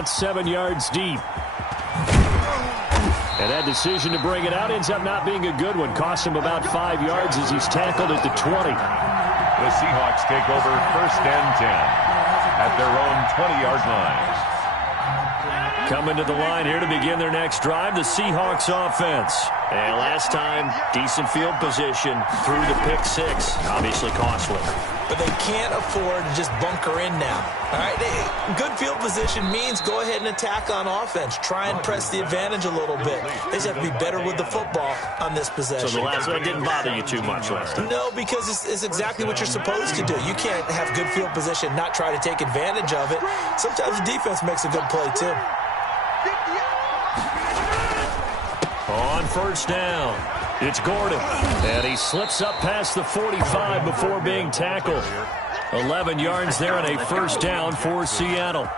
about 7 yards deep. And that decision to bring it out ends up not being a good one. Costs him about 5 yards as he's tackled at the 20. The Seahawks take over 1st and 10 at their own 20-yard line. Coming to the line here to begin their next drive, the Seahawks offense. And last time, decent field position through the pick six. Obviously costly. But they can't afford to just bunker in now. All right, good field position means go ahead and attack on offense. Try and press the advantage a little bit. They just have to be better with the football on this possession. So the last one didn't bother you too much last time? No, because it's exactly what you're supposed to do. You can't have good field position, not try to take advantage of it. Sometimes the defense makes a good play, too. On 1st down, it's Gordon. And he slips up past the 45 before being tackled. 11 yards there and a 1st down for Seattle.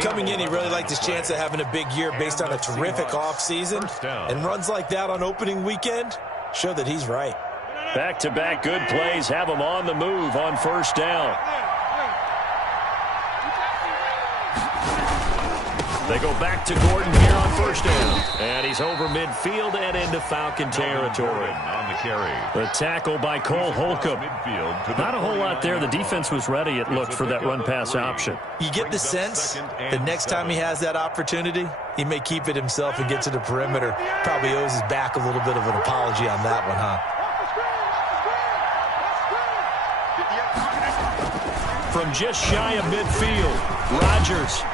Coming in, he really liked his chance of having a big year based on a terrific offseason. And runs like that on opening weekend show that he's right. Back-to-back good plays have him on the move on 1st down. They go back to Gordon here on 1st down. And he's over midfield and into Falcon territory. On the carry. The tackle by Cole Holcomb. Not a whole lot there. The defense was ready, it looked, for that run-pass option. You get the sense that next time he has that opportunity, he may keep it himself and get to the perimeter. Probably owes his back a little bit of an apology on that one, huh? From just shy of midfield, Rodgers.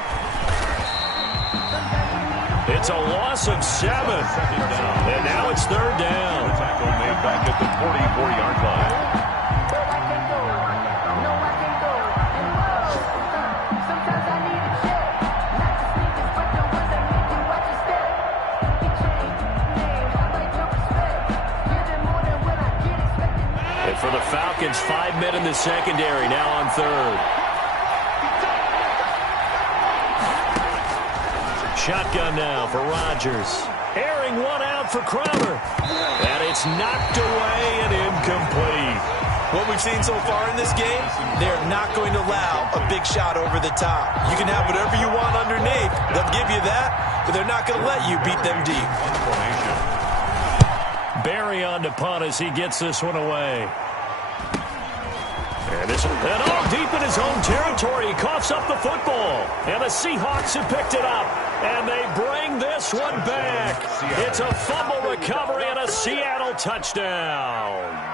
It's a loss of 7. And now it's 3rd down. Tackle made back at the 44-yard line. And for the Falcons, 5 men in the secondary, now on 3rd. Shotgun now for Rodgers. Airing one out for Crowder. And it's knocked away and incomplete. What we've seen so far in this game, they're not going to allow a big shot over the top. You can have whatever you want underneath. They'll give you that, but they're not going to let you beat them deep. Barry on to punt as he gets this one away. And all deep in his own territory, he coughs up the football. And the Seahawks have picked it up. And they bring this one back. It's a fumble recovery and a Seattle touchdown.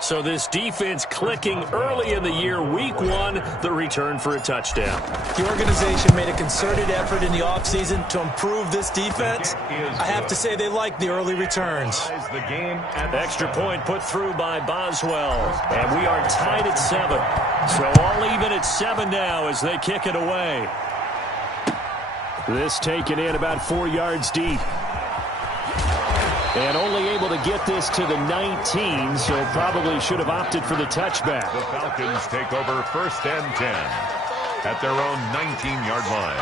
So this defense clicking early in the year, week 1, the return for a touchdown. The organization made a concerted effort in the offseason to improve this defense. I have to say they like the early returns. Extra point put through by Boswell. And we are tied at 7. So all even at 7 now as they kick it away. This taken in about 4 yards deep. And only able to get this to the 19, so probably should have opted for the touchback. The Falcons take over 1st and 10 at their own 19-yard line.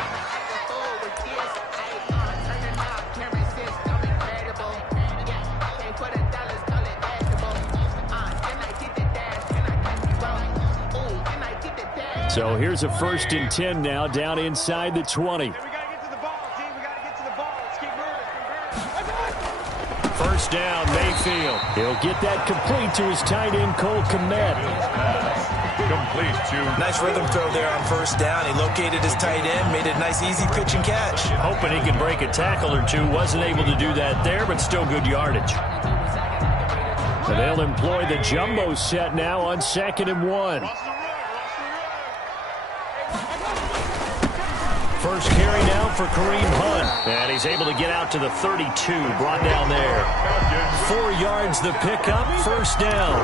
So here's a 1st and 10 now, down inside the 20. 1st down, Mayfield. He'll get that complete to his tight end, Cole Kmet. Complete to... Nice rhythm throw there on 1st down. He located his tight end, made a nice easy pitch and catch. Hoping he could break a tackle or two. Wasn't able to do that there, but still good yardage. So they'll employ the jumbo set now on 2nd and 1. First carry now for Kareem Hunt. And he's able to get out to the 32, brought down there. 4 yards the pickup, 1st down.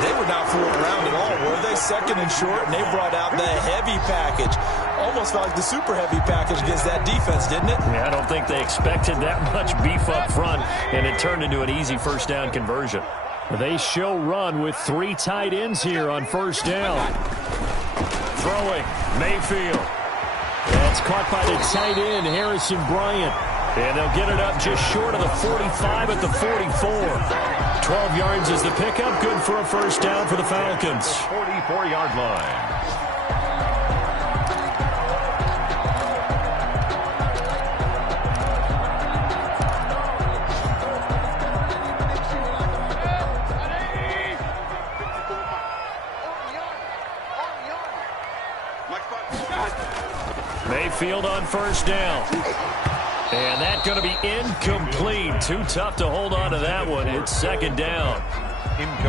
They were not fooling around at all, were they? 2nd and short, and they brought out the heavy package. Almost felt like the super heavy package against that defense, didn't it? Yeah, I don't think they expected that much beef up front, and it turned into an easy 1st down conversion. They show run with 3 tight ends here on 1st down. Throwing, Mayfield. That's caught by the tight end, Harrison Bryant. And they'll get it up just short of the 45 at the 44. 12 yards is the pickup. Good for a 1st down for the Falcons. 44-yard line. Mayfield on first down. And that's going to be incomplete. Too tough to hold on to that one. It's second down.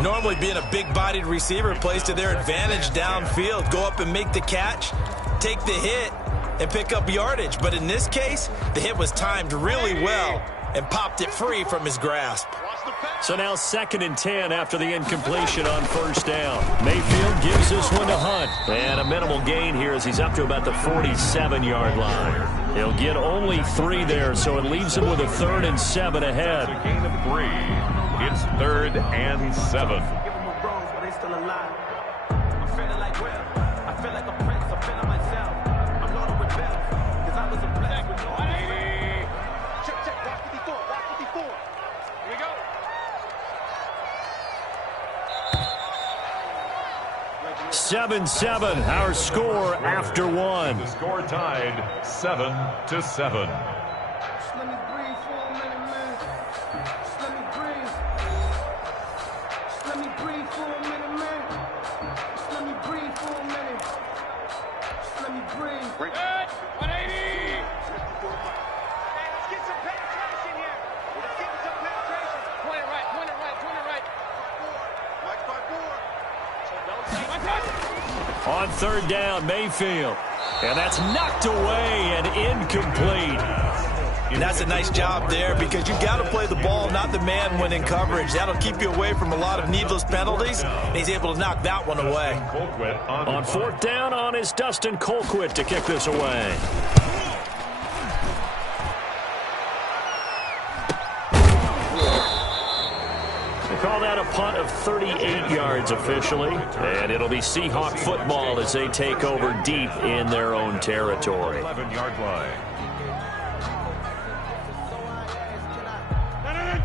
Normally being a big-bodied receiver plays to their advantage downfield. Go up and make the catch, take the hit, and pick up yardage. But in this case, the hit was timed really well and popped it free from his grasp. So now 2nd and 10 after the incompletion on first down. Mayfield gives this one to Hunt. And a minimal gain here as he's up to about the 47-yard line. He'll get only 3 there, so it leaves him with a 3rd and 7 ahead. A gain of 3. It's 3rd and 7. Seven, our score after one. The score tied 7-7. Just let me breathe for a minute, man. Just let me breathe. Just let me breathe for a minute, man. Just let me breathe for a minute. Just let me breathe. Good. 180. Hey, let's get some penetration here. Let's get some penetration. Point it right, point it right, point it right. Mike 5-4. On 3rd down, Mayfield. And that's knocked away and incomplete. And that's a nice job there because you've got to play the ball, not the man when in coverage. That'll keep you away from a lot of needless penalties. And he's able to knock that one away. On 4th down, on is Dustin Colquitt to kick this away. Call that a punt of 38 yards officially. And it'll be Seahawk football as they take over deep in their own territory. 11-yard line.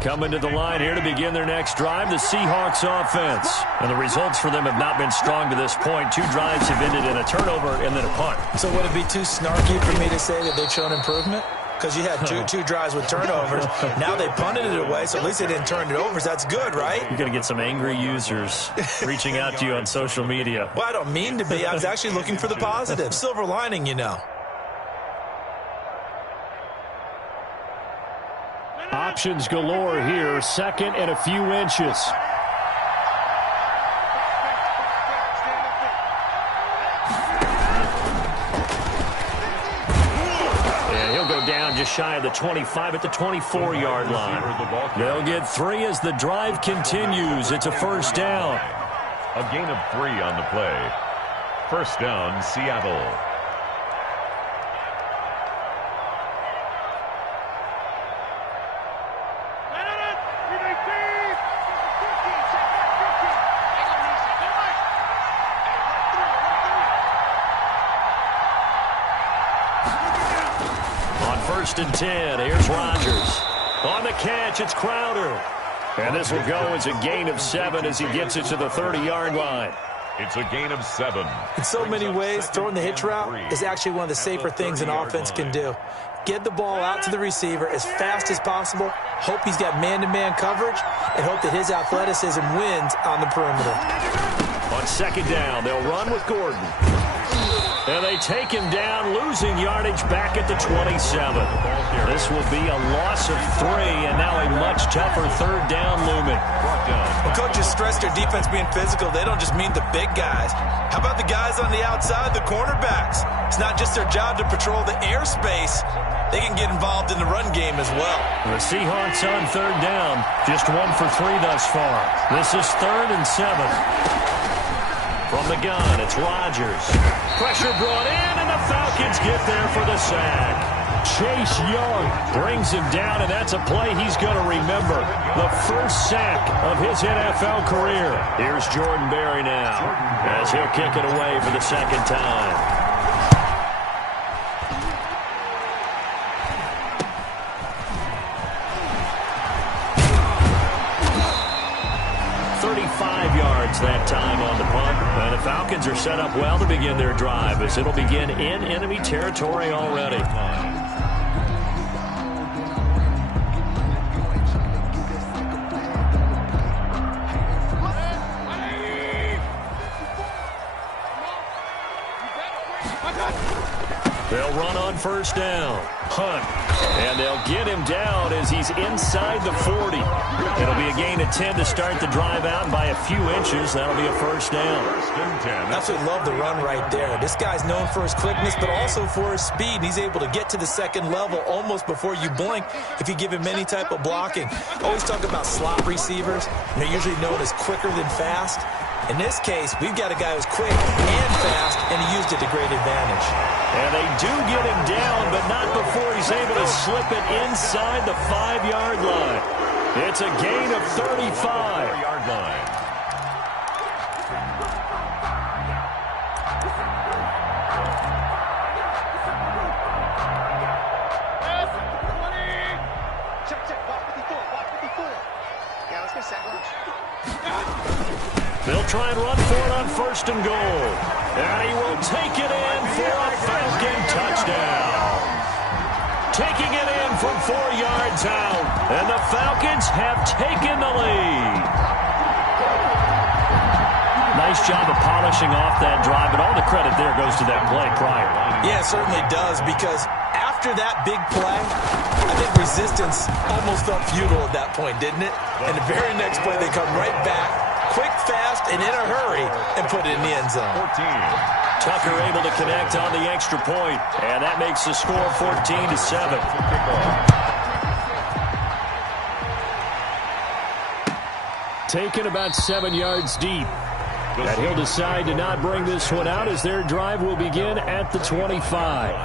Coming to the line here to begin their next drive, the Seahawks offense. And the results for them have not been strong to this point. 2 drives have ended in a turnover and then a punt. So would it be too snarky for me to say that they've shown improvement? Because you had two drives with turnovers. Now they punted it away, so at least they didn't turn it over. So that's good, right? You're going to get some angry users reaching out to you on social media. Well, I don't mean to be. I was actually looking for the positive. Silver lining, you know. Options galore here. 2nd and a few inches. Down just shy of the 25 at the 24-yard line. They'll get 3 as the drive continues. It's a 1st down. A gain of 3 on the play. 1st down, Seattle. On 1st and 10, here's Rodgers. On the catch, it's Crowder. And this will go as a gain of 7 as he gets it to the 30-yard line. It's a gain of 7. In so many ways, throwing the hitch route is actually one of the safer things an offense can do. Get the ball out to the receiver as fast as possible, hope he's got man-to-man coverage, and hope that his athleticism wins on the perimeter. On 2nd down, they'll run with Gordon. And they take him down, losing yardage back at the 27. This will be a loss of 3, and now a much tougher 3rd down looming. When coaches stress their defense being physical, they don't just mean the big guys. How about the guys on the outside, the cornerbacks? It's not just their job to patrol the airspace. They can get involved in the run game as well. The Seahawks on 3rd down, just 1 for 3 thus far. This is 3rd and 7. From the gun, it's Rodgers. Pressure brought in, and the Falcons get there for the sack. Chase Young brings him down, and that's a play he's going to remember. The first sack of his NFL career. Here's Jordan Berry now as he'll kick it away for the 2nd time. That time on the punt. And the Falcons are set up well to begin their drive as it'll begin in enemy territory already. They'll run on first down. Hunt. And they'll get him down as he's inside the 40. It'll be a gain of 10 to start the drive out, and by a few inches, that'll be a first down. Absolutely love the run right there. This guy's known for his quickness, but also for his speed. And he's able to get to the second level almost before you blink if you give him any type of blocking. Always talk about slot receivers. And they're usually known as quicker than fast. In this case, we've got a guy who's quick and fast, and he used it to great advantage. And they do get him down, but not before he's able to slip it inside the 5-yard line. It's a gain of 35. 4-yard line. They'll try and run for it on first and goal. And he will take it in for a Falcon touchdown. Taking it in from 4 yards out. And the Falcons have taken the lead. Nice job of polishing off that drive, but all the credit there goes to that play prior. Yeah, it certainly does, because after that big play, I think resistance almost felt futile at that point, didn't it? And the very next play, they come right back, quick, fast, and in a hurry, and put it in the end zone. 14. Tucker able to connect on the extra point, and that makes the score 14-7. Taken about 7 yards deep. And he'll decide to not bring this one out as their drive will begin at the 25.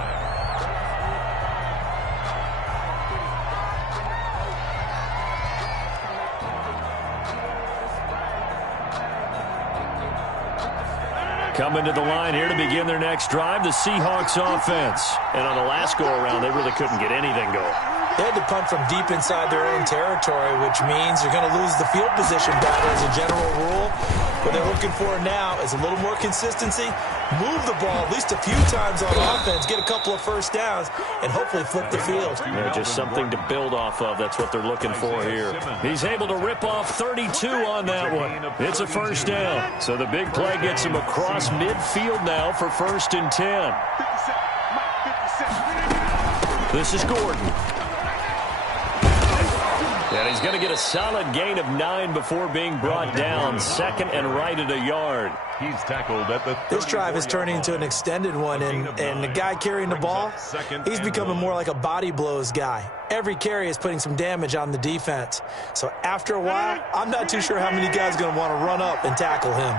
Coming to the line here to begin their next drive, the Seahawks offense. And on the last go-around, they really couldn't get anything going. They had to punt from deep inside their own territory, which means you're going to lose the field position battle as a general rule. What they're looking for now is a little more consistency, move the ball at least a few times on offense, get a couple of first downs, and hopefully flip the field. Yeah, just something to build off of. That's what they're looking for here. He's able to rip off 32 on that one. It's a first down. So the big play gets him across midfield now for 1st and 10. This is Gordon. And he's going to get a solid gain of 9 before being brought down. 2nd and right at a yard. He's tackled at the This drive is turning into an extended one, and the guy carrying the ball, he's becoming more like a body blows guy. Every carry is putting some damage on the defense. So after a while, I'm not too sure how many guys are going to want to run up and tackle him.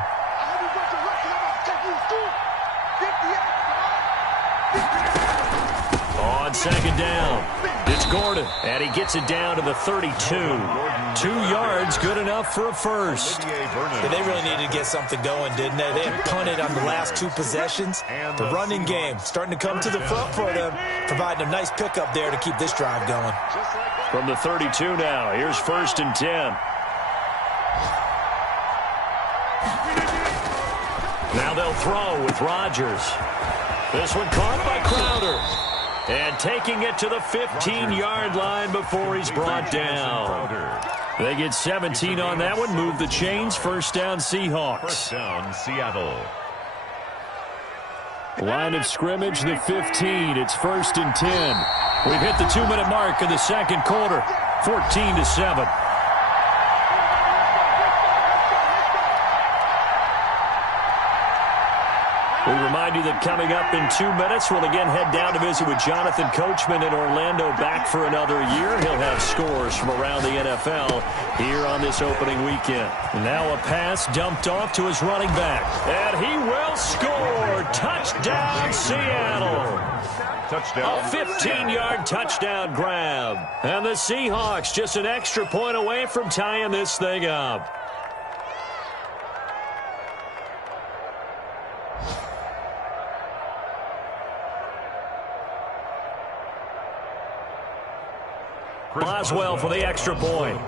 On 2nd down, it's Gordon, and he gets it down to the 32. 2 yards, good enough for a first. Yeah, they really needed to get something going, didn't they? They had punted on the last 2 possessions. The running game starting to come to the front for them, providing a nice pickup there to keep this drive going. From the 32 now, here's 1st and 10. Now they'll throw with Rodgers. This one caught by Crowder. And taking it to the 15-yard line before he's brought down. They get 17 on that one. Move the chains. First down, Seahawks. First down, Seattle. Line of scrimmage, the 15. It's 1st and 10. We've hit the 2-minute mark in the second quarter. 14-7. We remind you that coming up in 2 minutes, we'll again head down to visit with Jonathan Coachman in Orlando, back for another year. He'll have scores from around the NFL here on this opening weekend. Now a pass dumped off to his running back. And he will score. Touchdown, Seattle. Touchdown. A 15-yard touchdown grab. And the Seahawks just an extra point away from tying this thing up. Boswell for the extra point.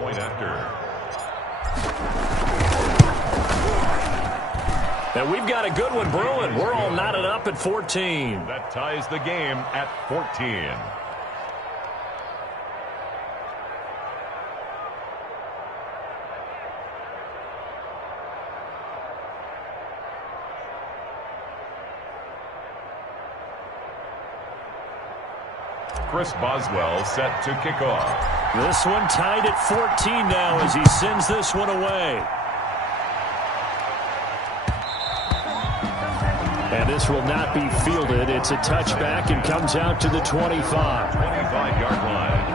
And we've got a good one brewing. We're all knotted up at 14. That ties the game at 14. Chris Boswell set to kick off. This one tied at 14 now as he sends this one away. And this will not be fielded. It's a touchback and comes out to the 25. 25-yard line.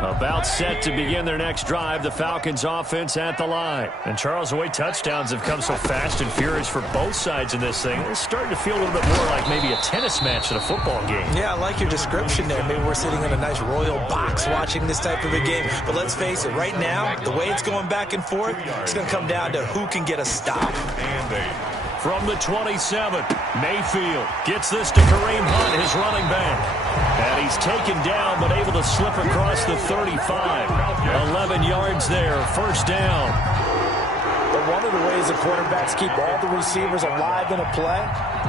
About set to begin their next drive, the Falcons offense at the line. And Charles, the way touchdowns have come so fast and furious for both sides in this thing, it's starting to feel a little bit more like maybe a tennis match at a football game. Yeah, I like your description there. Maybe we're sitting in a nice royal box watching this type of a game. But let's face it, right now, the way it's going back and forth, it's going to come down to who can get a stop. From the 27, Mayfield gets this to Kareem Hunt, his running back. And he's taken down, but able to slip across the 35. 11 yards there, first down. But one of the ways the quarterbacks keep all the receivers alive in a play,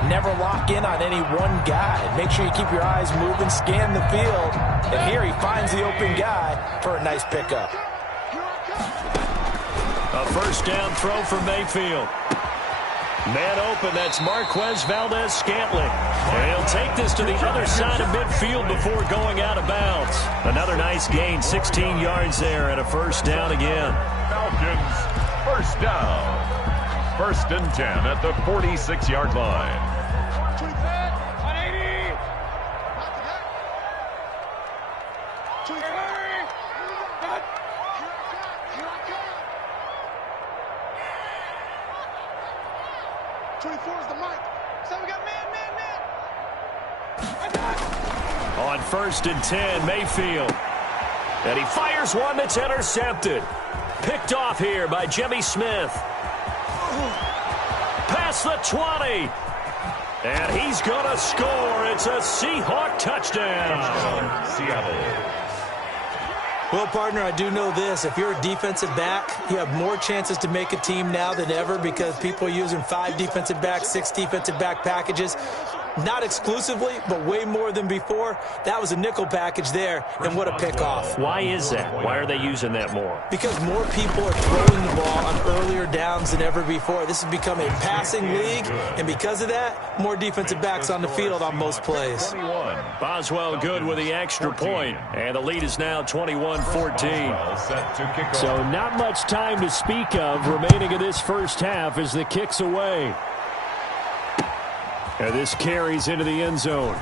never lock in on any one guy. Make sure you keep your eyes moving, scan the field. And here he finds the open guy for a nice pickup. A first down throw for Mayfield. Man open, that's Marquez Valdez-Scantling. And he'll take this to the other side of midfield before going out of bounds. Another nice gain, 16 yards there, and a first down again. Falcons, first down. 1st and 10 at the 46-yard line. 180. 24 is the mic. So we got man. On 1st and 10, Mayfield. And he fires one that's intercepted. Picked off here by Jimmy Smith. Past the 20. And he's going to score. It's a Seahawk touchdown. Seattle. Well, partner, I do know this. If you're a defensive back, you have more chances to make a team now than ever because people are using 5 defensive backs, 6 defensive back packages. Not exclusively, but way more than before. That was a nickel package there, and what a pickoff. Why is that? Why are they using that more? Because more people are throwing the ball on earlier downs than ever before. This has become a passing league, and because of that, more defensive backs on the field on most plays. Boswell good with the extra point, and the lead is now 21-14. So not much time to speak of remaining in this first half as the kick's away. And this carries into the end zone.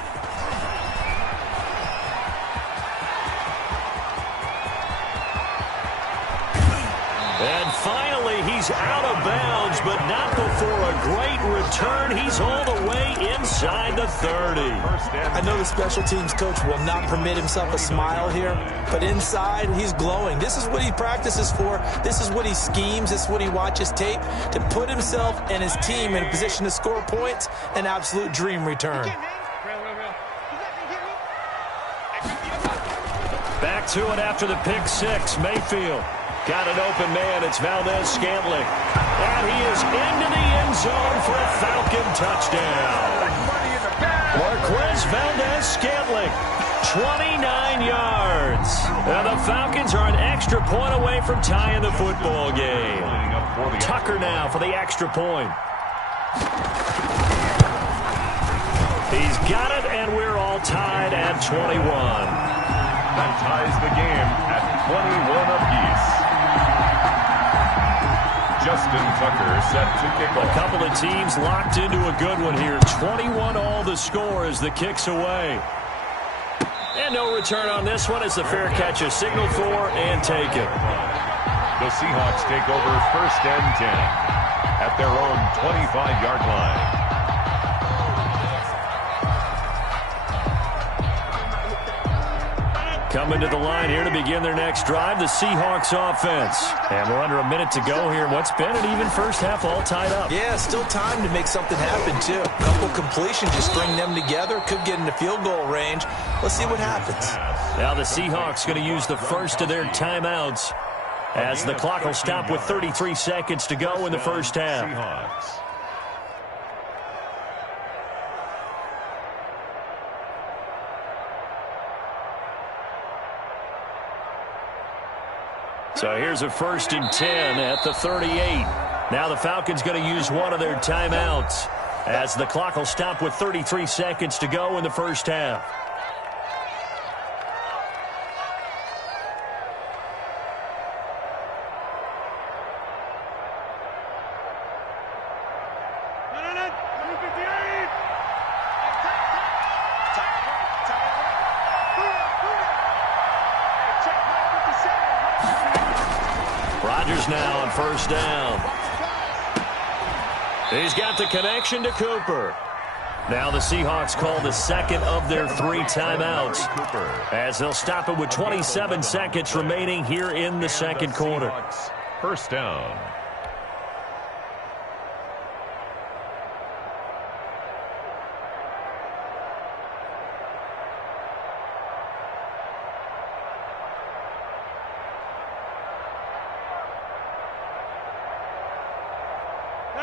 And finally, he's out of bounds, but not before a great return. He's all the way inside the 30. I know the special teams coach will not permit himself a smile here, but inside, he's glowing. This is what he practices for. This is what he schemes. This is what he watches tape to put himself and his team in a position to score points. An absolute dream return. Back to it after the pick six. Mayfield got an open man. It's Valdez-Scantling. And he is into the end zone for a Falcon touchdown. Marquez Valdez-Scantling, 29 yards. Now the Falcons are an extra point away from tying the football game. Tucker now for the extra point. He's got it, and we're all tied at 21. That ties the game at 21 apiece. Justin Tucker set to kick off. A couple of teams locked into a good one here. 21 all the score as the kick's away. And no return on this one as the fair catch is signaled for and taken. The Seahawks take over 1st and 10 at their own 25-yard line. Coming to the line here to begin their next drive, the Seahawks offense. And we're under a minute to go here. What's been an even first half all tied up? Yeah, still time to make something happen, too. A couple completions, just string them together. Could get into field goal range. Let's see what happens. Now the Seahawks going to use the first of their timeouts as the clock will stop with 33 seconds to go in the first half. Seahawks. So here's a 1st and 10 at the 38. Now the Falcons going to use one of their timeouts as the clock will stop with 33 seconds to go in the first half. Rodgers now on 1st down. He's got the connection to Cooper. Now the Seahawks call the second of their 3 timeouts as they'll stop it with 27 seconds remaining here in the second quarter. 1st down.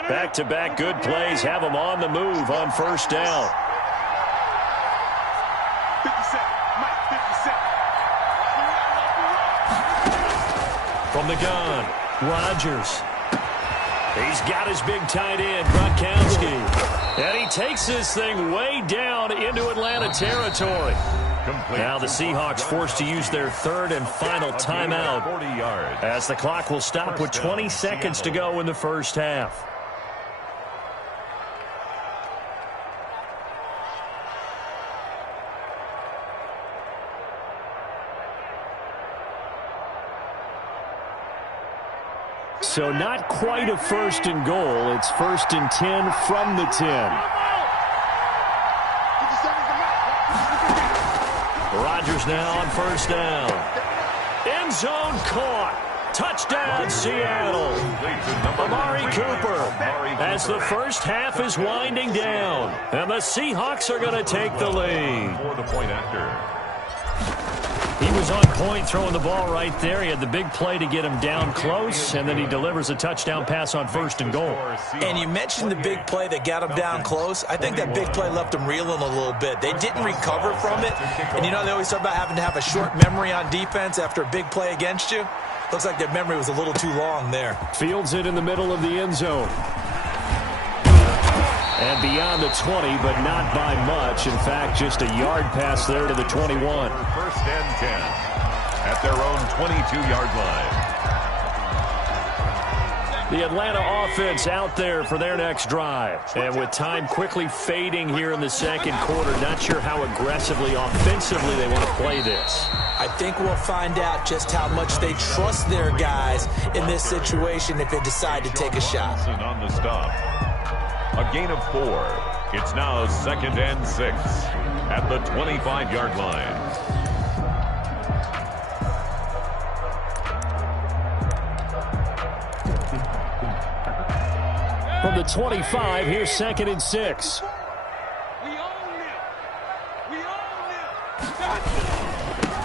Back-to-back good plays have them on the move on 1st down. 50 From the gun, Rodgers. He's got his big tight end, Gronkowski. And he takes this thing way down into Atlanta territory. Now the Seahawks forced to use their 3rd and final timeout as the clock will stop with 20 seconds to go in the first half. So not quite a 1st and goal. It's 1st and 10 from the 10. Rodgers now on 1st down. End zone caught. Touchdown, Seattle. Amari Cooper as the first half is winding down. And the Seahawks are going to take the lead. For the point after. He was on point throwing the ball right there. He had the big play to get him down close, and then he delivers a touchdown pass on 1st and goal. And you mentioned the big play that got him down close. I think that big play left him reeling a little bit. They didn't recover from it. And, you know, they always talk about having to have a short memory on defense after a big play against you. Looks like their memory was a little too long there. Fields it in the middle of the end zone. And beyond the 20, but not by much. In fact, just a yard pass there to the 21. 1st and 10 at their own 22-yard line. The Atlanta offense out there for their next drive. And with time quickly fading here in the second quarter, not sure how aggressively, offensively they want to play this. I think we'll find out just how much they trust their guys in this situation if they decide to take a shot. On the stop. A gain of 4. It's now 2nd and 6 at the 25-yard line. From the 25, here's 2nd and 6.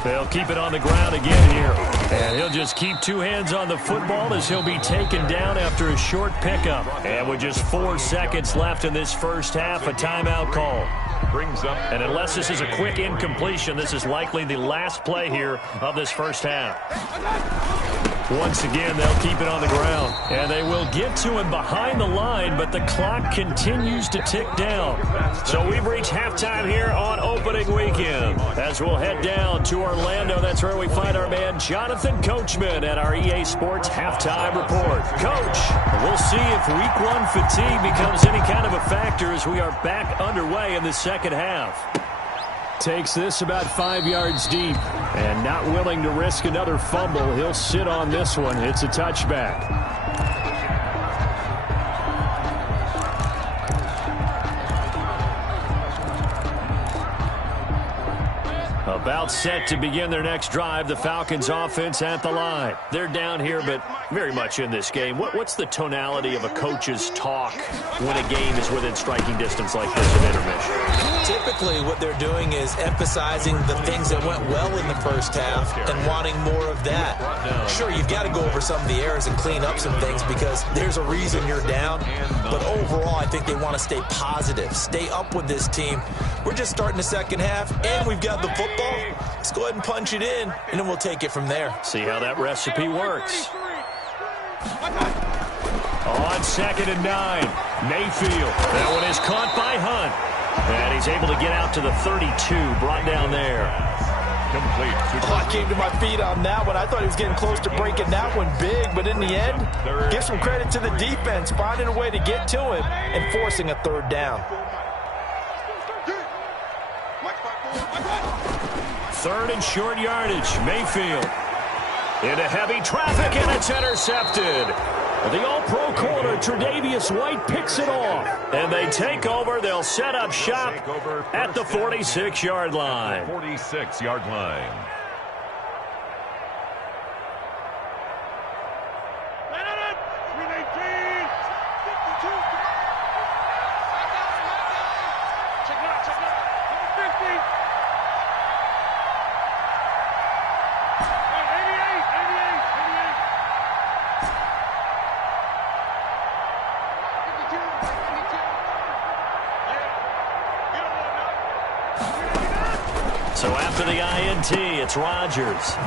They'll keep it on the ground again here. And he'll just keep 2 hands on the football as he'll be taken down after a short pickup. And with just 4 seconds left in this first half, a timeout call. Brings up. And unless this is a quick incompletion, this is likely the last play here of this first half. Once again, they'll keep it on the ground. And they will get to him behind the line, but the clock continues to tick down. So we've reached halftime here on opening weekend. As we'll head down to Orlando, that's where we find our man Jonathan Coachman at our EA Sports Halftime Report. Coach, we'll see if Week 1 fatigue becomes any kind of a factor as we are back underway in the second half. Takes this about 5 yards deep, and not willing to risk another fumble. He'll sit on this one. It's a touchback. About set to begin their next drive. The Falcons offense at the line. They're down here, but very much in this game. What's the tonality of a coach's talk when a game is within striking distance like this of intermission? Typically, what they're doing is emphasizing the things that went well in the first half and wanting more of that. Sure, you've got to go over some of the errors and clean up some things because there's a reason you're down. But overall, I think they want to stay positive, stay up with this team. We're just starting the second half, and we've got the football. Let's go ahead and punch it in, and then we'll take it from there. See how that recipe works. On 2nd and 9, Mayfield. That one is caught by Hunt. And he's able to get out to the 32, brought down there. Complete. I came to my feet on that one. I thought he was getting close to breaking that one big, but in the end, give some credit to the defense, finding a way to get to him and forcing a 3rd down. 3rd and short yardage. Mayfield into heavy traffic, and it's intercepted. The All-Pro corner, Tre'Davious White, picks it off. And they take over. They'll set up shop at the 46-yard line. 46-yard line. So after the INT, it's Rodgers.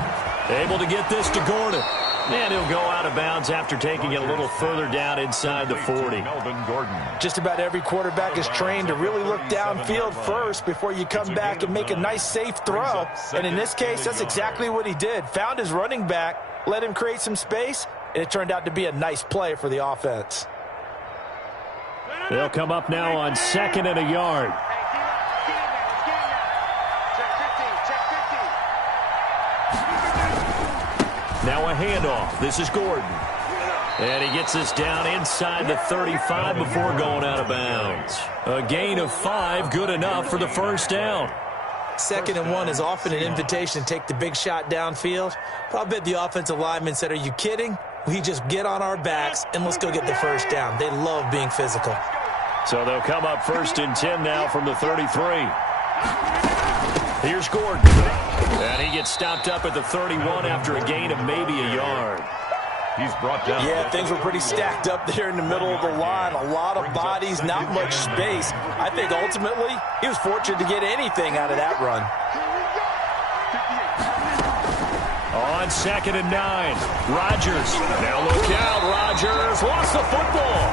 Able to get this to Gordon. And he'll go out of bounds after taking it a little further down inside the 40. Melvin Gordon. Just about every quarterback is trained to really look downfield first before you come back and make a nice, safe throw. And in this case, that's exactly what he did. Found his running back, let him create some space, and it turned out to be a nice play for the offense. They'll come up now on 2nd and a yard. Now a handoff. This is Gordon. And he gets this down inside the 35 before going out of bounds. A gain of 5, good enough for the 1st down. 2nd and 1 is often an invitation to take the big shot downfield. But I'll bet the offensive lineman said, are you kidding? We just get on our backs and let's go get the 1st down. They love being physical. So they'll come up 1st and 10 now from the 33. Here's Gordon. And he gets stopped up at the 31 after a gain of maybe a yard. He's brought down. Yeah, things were pretty stacked up there in the middle of the line. A lot of bodies, not much space. I think ultimately he was fortunate to get anything out of that run. On 2nd and 9, Rodgers. Now look out, Rodgers lost the football.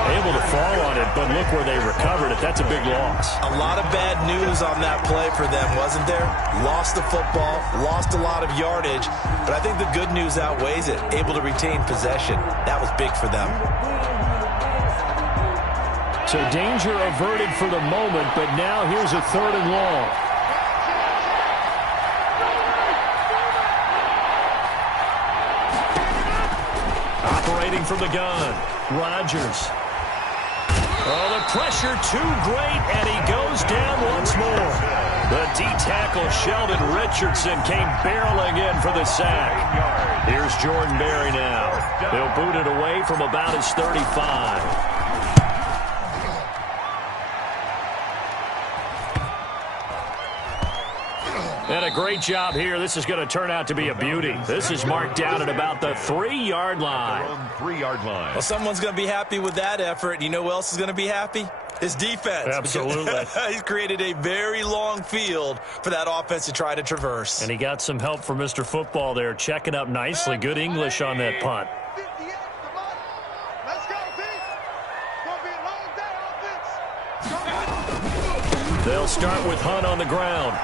Able to fall on it, but look where they recovered it. That's a big loss. A lot of bad news on that play for them, wasn't there? Lost the football, lost a lot of yardage, but I think the good news outweighs it. Able to retain possession. That was big for them. So danger averted for the moment, but now here's a 3rd and long. Operating from the gun, Rodgers. Oh, the pressure too great, and he goes down once more. The D-tackle Sheldon Richardson came barreling in for the sack. Here's Jordan Berry now. He'll boot it away from about his 35. And a great job here. This is going to turn out to be a beauty. This is marked down at about the 3-yard line. 3-yard line. Well, someone's going to be happy with that effort. You know who else is going to be happy? His defense. Absolutely. He's created a very long field for that offense to try to traverse. And he got some help from Mr. Football there, checking up nicely. Good English on that punt. They'll start with Hunt on the ground.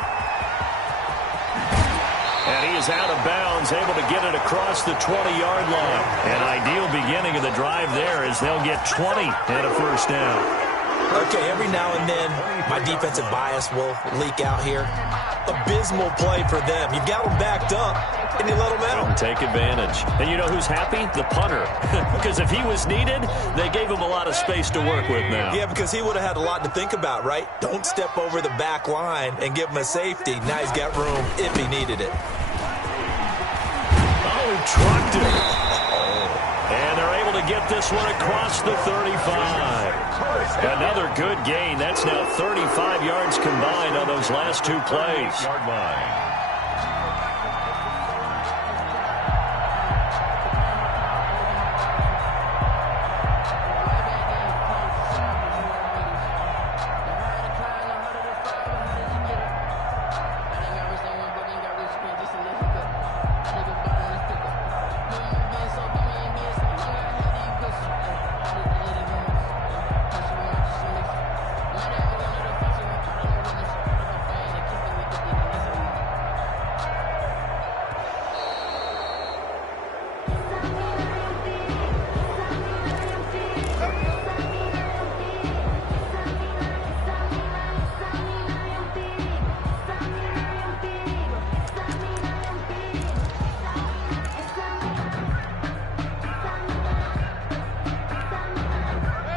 And he is out of bounds, able to get it across the 20-yard line. An ideal beginning of the drive there as they'll get 20 and a 1st down. Okay, every now and then, my defensive bias will leak out here. Abysmal play for them. You've got them backed up, and you let them out. And take advantage. And you know who's happy? The punter. Because if he was needed, they gave him a lot of space to work with now. Yeah, because he would have had a lot to think about, right? Don't step over the back line and give him a safety. Now he's got room if he needed it. Oh, he trucked it. And they're able to get this one across the 35. Another good gain. That's now 35 yards combined on those last 2 plays. Yard line.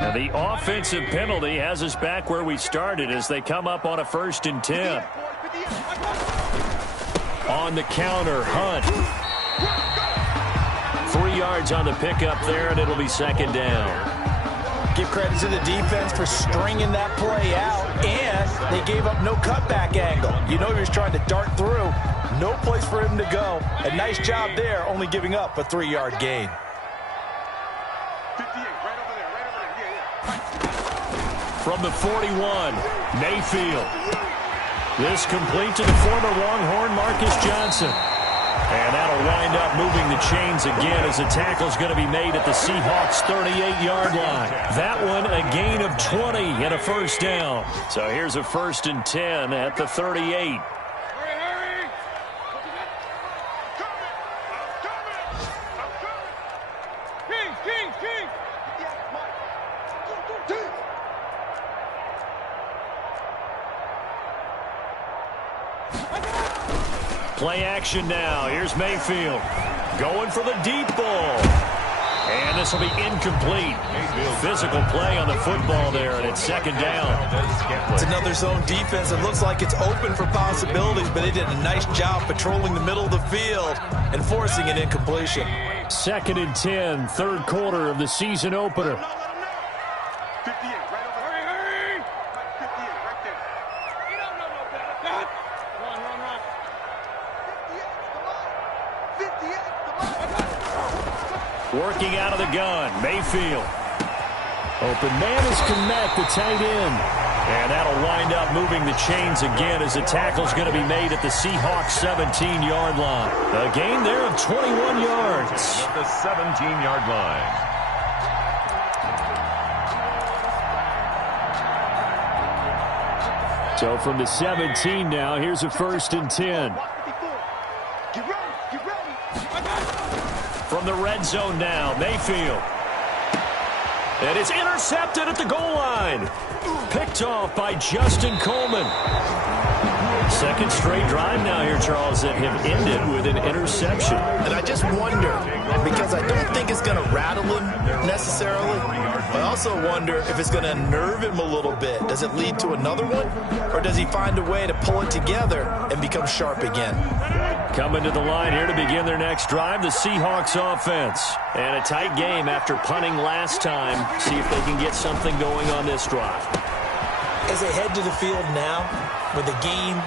And the offensive penalty has us back where we started as they come up on a 1st and 10. On the counter, Hunt. 3 yards on the pickup there, and it'll be 2nd down. Give credit to the defense for stringing that play out, and they gave up no cutback angle. You know he was trying to dart through. No place for him to go. A nice job there, only giving up a 3-yard gain. 58, right over there, yeah. From the 41, Mayfield. This complete to the former Longhorn Marcus Johnson. And that'll wind up moving the chains again as the tackle's going to be made at the Seahawks' 38-yard line. That one a gain of 20 and a 1st down. So here's a 1st and 10 at the 38. Play action now. Here's Mayfield going for the deep ball. And this will be incomplete. Physical play on the football there, and it's 2nd down. It's another zone defense. It looks like it's open for possibilities, but they did a nice job patrolling the middle of the field and forcing an incompletion. 2nd and 10, 3rd quarter of the season opener. 58, right over there. Hurry! 58, right there. You don't know no better. Run. 58, Working out of the gun, Mayfield. Open man is Kmet, the tight end. And that'll wind up moving the chains again as the tackle's going to be made at the Seahawks' 17-yard line. A gain there of 21 yards. At the 17-yard line. So from the 17 now, here's a 1st and 10. Get ready. From the red zone now, Mayfield. And it's intercepted at the goal line. Picked off by Justin Coleman. 2nd straight drive now here, Charles, that have ended with an interception. And I just wonder, because I don't think it's going to rattle him necessarily, I also wonder if it's going to nerve him a little bit. Does it lead to another one? Or does he find a way to pull it together and become sharp again? Coming to the line here to begin their next drive, the Seahawks offense. And a tight game after punting last time. See if they can get something going on this drive. As they head to the field now, with the game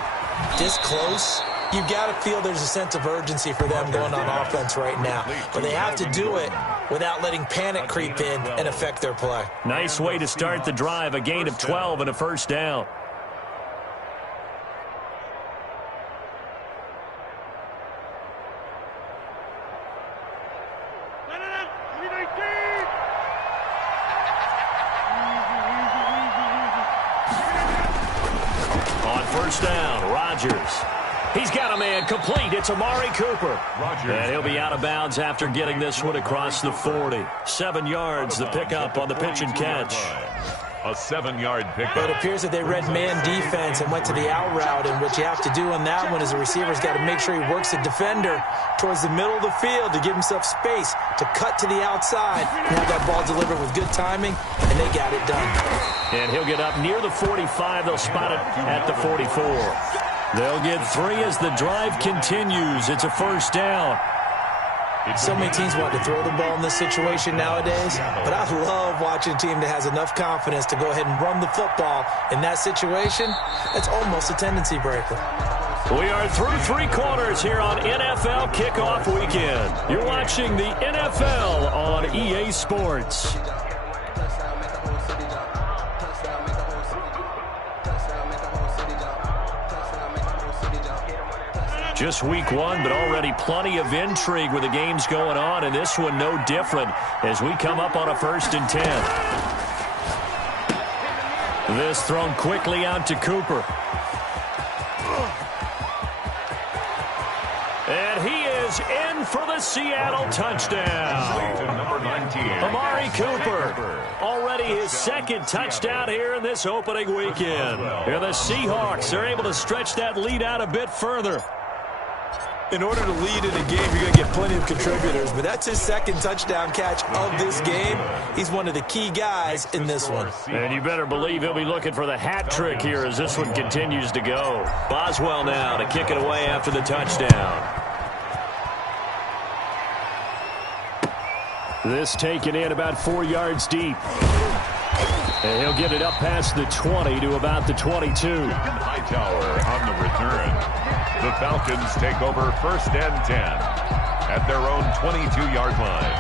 this close, you've got to feel there's a sense of urgency for them going on offense right now. But they have to do it without letting panic creep in and affect their play. Nice way to start the drive, a gain of 12 and a 1st down. Down, Rodgers. He's got a man complete. It's Amari Cooper. And he'll be out of bounds after getting this one across the 40. 7 yards, the pickup on the pitch and catch. A 7-yard pickup. But it appears that they read man defense and went to the out route. And what you have to do on that one is the receiver's got to make sure he works the defender towards the middle of the field to give himself space to cut to the outside and have that ball delivered with good timing, and they got it done. And he'll get up near the 45. They'll spot it at the 44. They'll get 3 as the drive continues. It's a 1st down. So many teams want to throw the ball in this situation nowadays, but I love watching a team that has enough confidence to go ahead and run the football in that situation. It's almost a tendency breaker. We are through 3 quarters here on NFL Kickoff Weekend. You're watching the NFL on EA Sports. Just week 1, but already plenty of intrigue with the games going on, and this one no different as we come up on a 1st and 10. This thrown quickly out to Cooper. And he is in for the Seattle touchdown. Number 19. Amari Cooper. Already his 2nd touchdown here in this opening weekend. And the Seahawks are able to stretch that lead out a bit further. In order to lead in a game, you're going to get plenty of contributors, but that's his second touchdown catch of this game. He's one of the key guys in this one. And you better believe he'll be looking for the hat trick here as this one continues to go. Boswell now to kick it away after the touchdown. This taken in about 4 yards deep. And he'll get it up past the 20 to about the 22. Hightower on the return. The Falcons take over 1st and 10 at their own 22-yard line.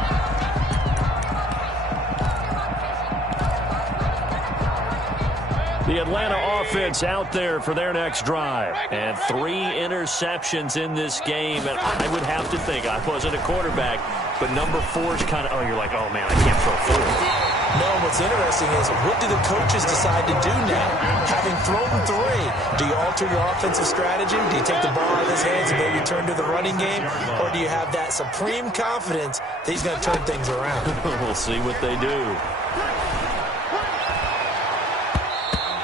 The Atlanta offense out there for their next drive. And 3 interceptions in this game. And I would have to think, I wasn't a quarterback, but number 4 is kind of, oh, you're like, oh, man, I can't throw 4. No, what's interesting is what do the coaches decide to do now? Having thrown 3, do you alter your offensive strategy? Do you take the ball out of his hands and maybe turn to the running game? Or do you have that supreme confidence that he's going to turn things around? We'll see what they do.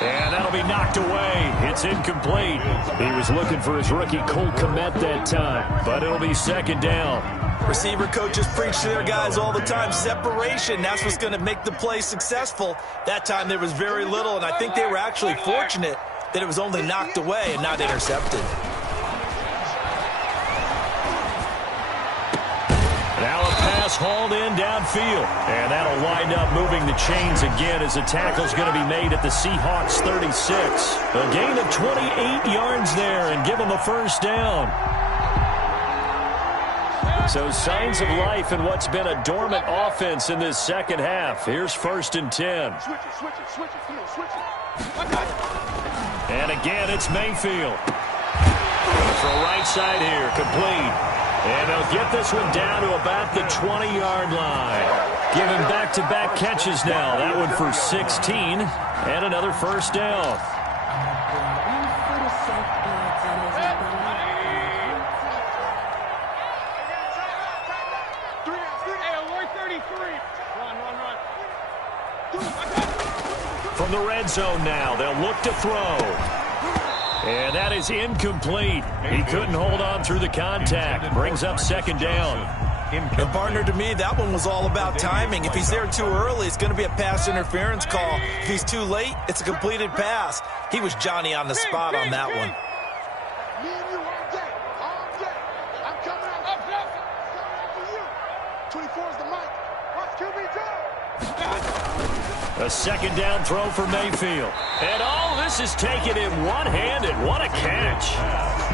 And that'll be knocked away. It's incomplete. He was looking for his rookie Cole Kmet that time, but it'll be 2nd down. Receiver coaches preach to their guys all the time. Separation, that's what's going to make the play successful. That time there was very little, and I think they were actually fortunate that it was only knocked away and not intercepted. Now a pass hauled in downfield. And that'll wind up moving the chains again as the tackle's going to be made at the Seahawks 36. A gain of 28 yards there and give them a 1st down. So signs of life in what's been a dormant offense in this second half. Here's 1st and 10. And again, it's Mayfield. Gonna throw right side here, complete. And they'll get this one down to about the 20-yard line. Giving back-to-back catches now. That one for 16 and another 1st down. From the red zone now, they'll look to throw. And that is incomplete. He couldn't hold on through the contact. Brings up 2nd down. And partner, to me, that one was all about timing. If he's there too early, it's going to be a pass interference call. If he's too late, it's a completed pass. He was Johnny on the spot on that one. Me and you all day. All day. I'm coming out. Coming out for you. 24 is the mic. Watch QB down. A 2nd down throw for Mayfield. And all this is taken in one-handed. What a catch.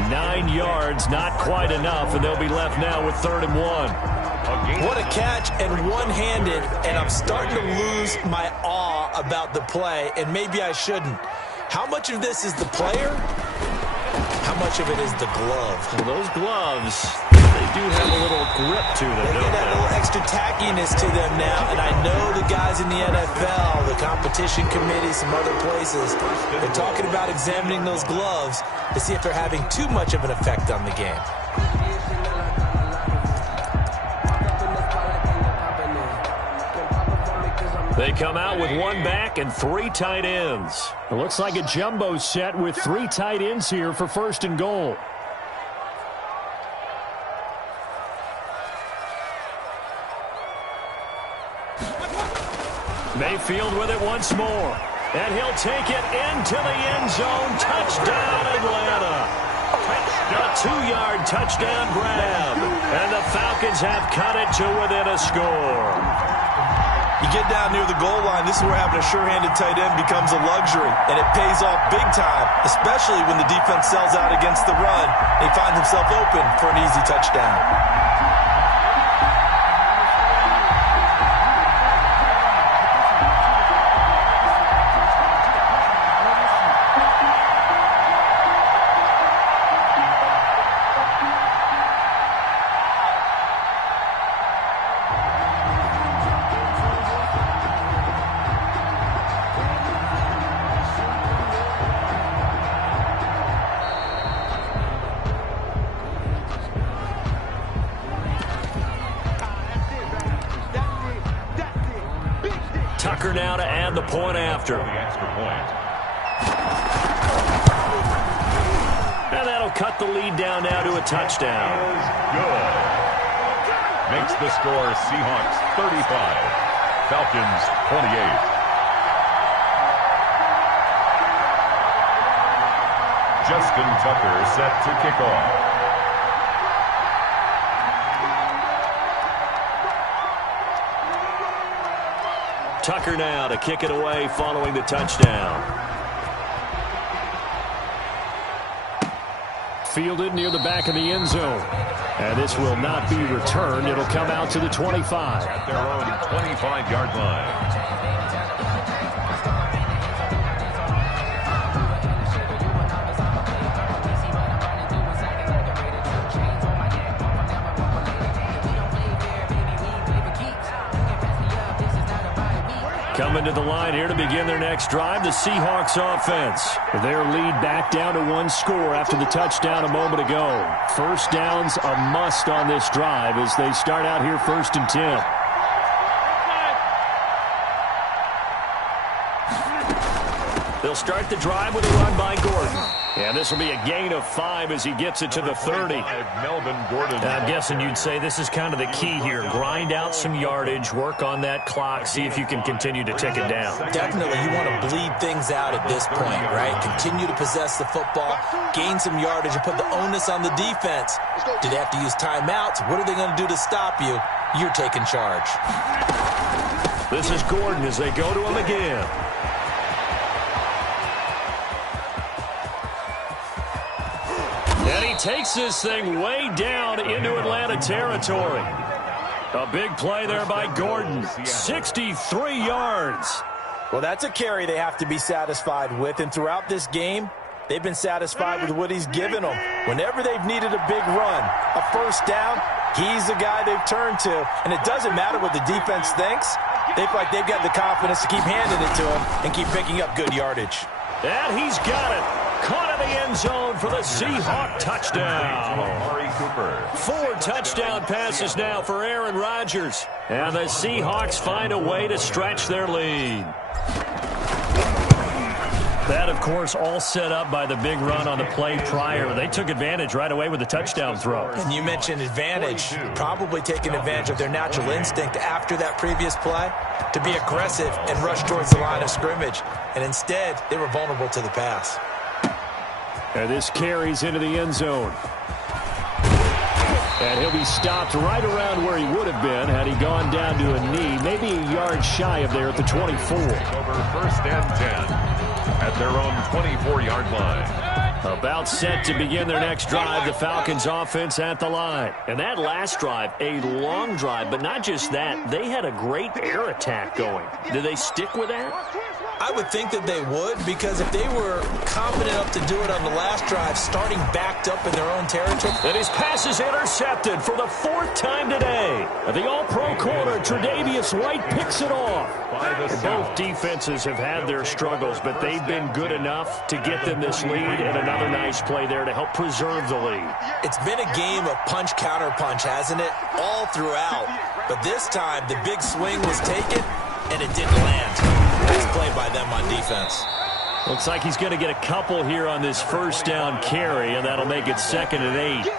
9 yards, not quite enough, and they'll be left now with 3rd and 1. What a catch and one-handed, and I'm starting to lose my awe about the play, and maybe I shouldn't. How much of this is the player? How much of it is the glove? Well, those gloves, they do have a little grip to them, They don't get that little extra tackiness to them now, and I know the guys in the NFL, the competition committee, some other places, they're talking about examining those gloves to see if they're having too much of an effect on the game. They come out with 1 back and 3 tight ends. It looks like a jumbo set with 3 tight ends here for 1st and goal. Mayfield with it once more. And he'll take it into the end zone. Touchdown, Atlanta. A 2-yard touchdown grab. And the Falcons have cut it to within a score. You get down near the goal line, this is where having a sure-handed tight end becomes a luxury, and it pays off big time, especially when the defense sells out against the run, and he finds himself open for an easy touchdown. Tucker now to add the point after. The extra point. And that'll cut the lead down now to a touchdown. Good. Makes the score Seahawks 35, Falcons 28. Justin Tucker set to kick off. Tucker now to kick it away following the touchdown. Fielded near the back of the end zone. And this will not be returned. It'll come out to the 25. At their own 25-yard line. Coming to the line here to begin their next drive, the Seahawks offense. Their lead back down to one score after the touchdown a moment ago. First down's a must on this drive as they start out here 1st and 10. They'll start the drive with a run by Gordon. And this will be a gain of 5 as he gets it to the 30. Melvin Gordon. I'm guessing you'd say this is kind of the key here. Grind out some yardage, work on that clock, see if you can continue to tick it down. Definitely, you want to bleed things out at this point, right? Continue to possess the football, gain some yardage, and put the onus on the defense. Do they have to use timeouts? What are they going to do to stop you? You're taking charge. This is Gordon as they go to him again. And he takes this thing way down into Atlanta territory. A big play there by Gordon. 63 yards. Well, that's a carry they have to be satisfied with. And throughout this game, they've been satisfied with what he's given them. Whenever they've needed a big run, a first down, he's the guy they've turned to. And it doesn't matter what the defense thinks. They feel like they've got the confidence to keep handing it to him and keep picking up good yardage. And he's got it. Caught in the end zone for the Seahawk touchdown. 4 touchdown passes now for Aaron Rodgers. And the Seahawks find a way to stretch their lead. That, of course, all set up by the big run on the play prior. They took advantage right away with the touchdown throw. And you mentioned advantage. Probably taking advantage of their natural instinct after that previous play to be aggressive and rush towards the line of scrimmage. And instead, they were vulnerable to the pass. And this carries into the end zone. And he'll be stopped right around where he would have been had he gone down to a knee, maybe a yard shy of there at the 24. Over 1st and 10 at their own 24-yard line. About set to begin their next drive, the Falcons offense at the line. And that last drive, a long drive, but not just that. They had a great air attack going. Do they stick with that? I would think that they would, because if they were confident enough to do it on the last drive, starting backed up in their own territory. And his pass is intercepted for the 4th time today. The all-pro corner, Tre'Davious White, picks it off. Both defenses have had their struggles, but they've been good enough to get them this lead, and another nice play there to help preserve the lead. It's been a game of punch-counter-punch, hasn't it? All throughout. But this time, the big swing was taken, and it didn't land. Nice play by them on defense. Looks like he's going to get a couple here on this first down carry, and that'll make it 2nd and 8.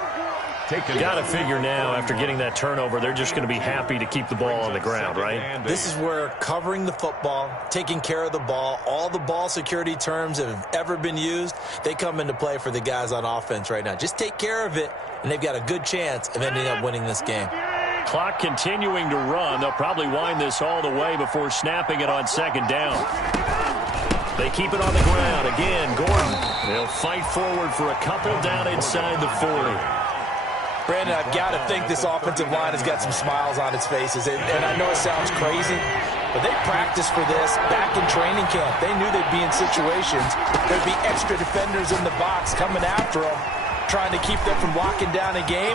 You got to figure now, after getting that turnover, they're just going to be happy to keep the ball on the ground, right? This is where covering the football, taking care of the ball, all the ball security terms that have ever been used, they come into play for the guys on offense right now. Just take care of it, and they've got a good chance of ending up winning this game. Clock continuing to run. They'll probably wind this all the way before snapping it on 2nd down. They keep it on the ground. Again, Gordon. They'll fight forward for a couple down inside the 40. Brandon, I've got to think this offensive line has got some smiles on its faces. And I know it sounds crazy, but they practiced for this back in training camp. They knew they'd be in situations. There'd be extra defenders in the box coming after them, trying to keep them from locking down a game.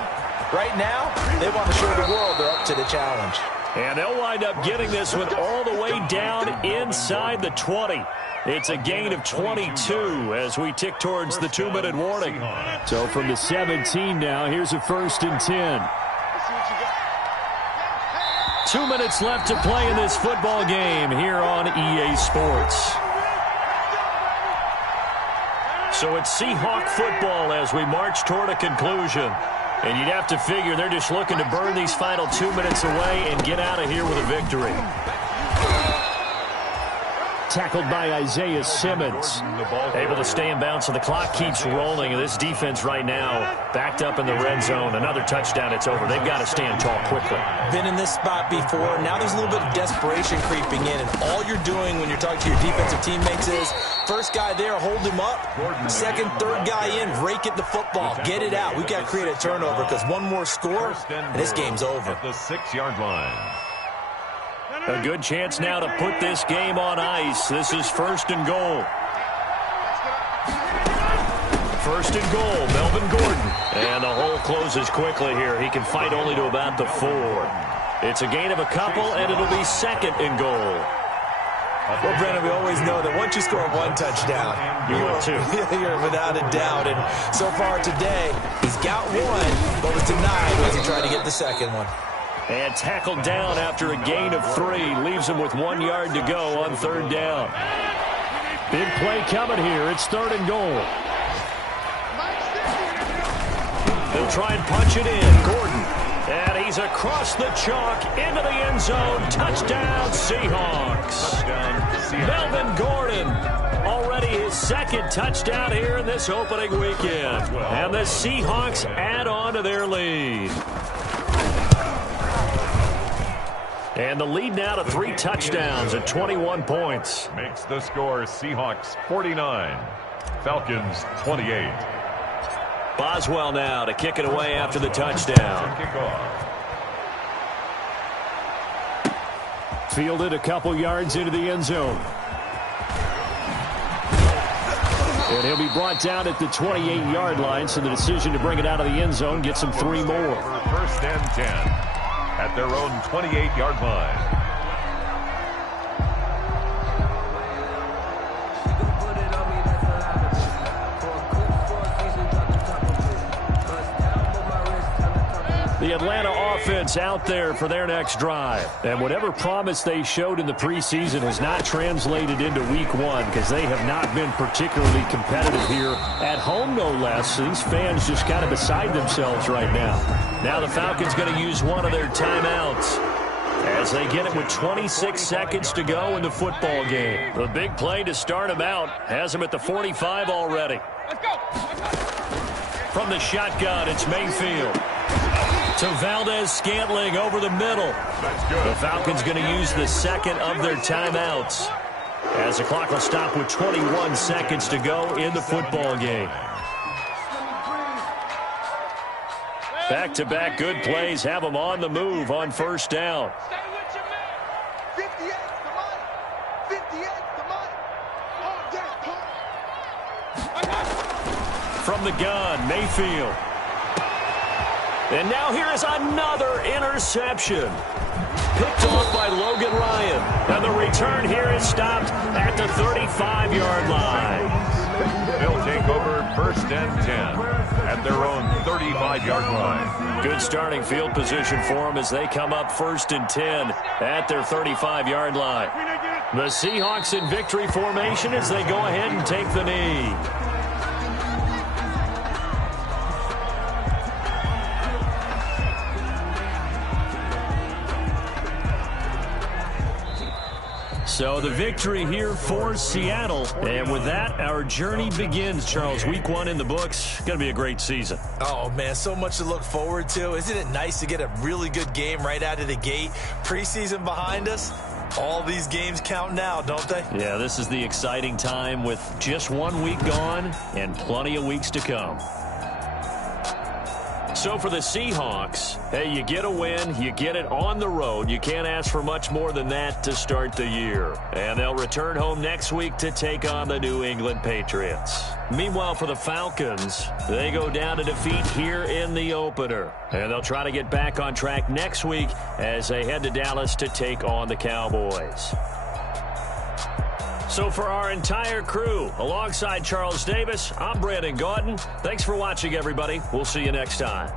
Right now, they want to show the world they're up to the challenge. And they'll wind up getting this one all the way down inside the 20. It's a gain of 22 as we tick towards the 2-minute warning. So from the 17 now, here's a 1st and 10. 2 minutes left to play in this football game here on EA Sports. So it's Seahawk football as we march toward a conclusion. And you'd have to figure they're just looking to burn these final 2 minutes away and get out of here with a victory. Tackled by Isaiah Simmons. Able to stay in bounds, so the clock keeps rolling. This defense right now backed up in the red zone. Another touchdown, it's over. They've got to stand tall quickly. Been in this spot before. Now there's a little bit of desperation creeping in, and all you're doing when you're talking to your defensive teammates is first guy there, hold him up. Second, third guy in, rake it the football. Get it out. We've got to create a turnover because one more score, and this game's over. At the 6-yard line. A good chance now to put this game on ice. This is 1st and goal. 1st and goal, Melvin Gordon. And the hole closes quickly here. He can fight only to about the 4. It's a gain of a couple, and it'll be 2nd and goal. Well, Brandon, we always know that once you score one touchdown, you're without a doubt. And so far today, he's got one, but was denied as he tried to get the second one. And tackled down after a gain of 3. Leaves him with 1 yard to go on 3rd down. Big play coming here. It's 3rd and goal. They'll try and punch it in. Gordon. And he's across the chalk into the end zone. Touchdown, Seahawks. Touchdown, Melvin Gordon. Already his 2nd touchdown here in this opening weekend. And the Seahawks add on to their lead. And the lead now to 3 touchdowns at 21 points. Makes the score Seahawks 49, Falcons 28. Boswell now to kick it away after the touchdown. Fielded a couple yards into the end zone. And he'll be brought down at the 28-yard line, so the decision to bring it out of the end zone gets him 3 more. 1st and 10. At their own 28-yard line. The Atlanta offense out there for their next drive. And whatever promise they showed in the preseason has not translated into week 1 because they have not been particularly competitive here at home, no less. So these fans just kind of beside themselves right now. Now the Falcons going to use one of their timeouts as they get it with 26 seconds to go in the football game. The big play to start him out has him at the 45 already. Let's go. From the shotgun, it's Mayfield. To Valdez-Scantling over the middle. The Falcons going to use the 2nd of their timeouts as the clock will stop with 21 seconds to go in the football game. Back-to-back good plays have them on the move on 1st down. Stay with your man. 58, come on. 58, come on. Oh, yeah, From the gun, Mayfield. And now here is another interception. Picked off by Logan Ryan. And the return here is stopped at the 35-yard line. They'll take over 1st and 10 at their own 35-yard line. Good starting field position for them as they come up 1st and 10 at their 35-yard line. The Seahawks in victory formation as they go ahead and take the knee. So the victory here for Seattle. And with that, our journey begins, Charles. Week 1 in the books. Going to be a great season. Oh, man, so much to look forward to. Isn't it nice to get a really good game right out of the gate? Preseason behind us. All these games count now, don't they? Yeah, this is the exciting time with just 1 week gone and plenty of weeks to come. So for the Seahawks, hey, you get a win, you get it on the road. You can't ask for much more than that to start the year. And they'll return home next week to take on the New England Patriots. Meanwhile, for the Falcons, they go down to defeat here in the opener. And they'll try to get back on track next week as they head to Dallas to take on the Cowboys. So for our entire crew, alongside Charles Davis, I'm Brandon Gaudin. Thanks for watching, everybody. We'll see you next time.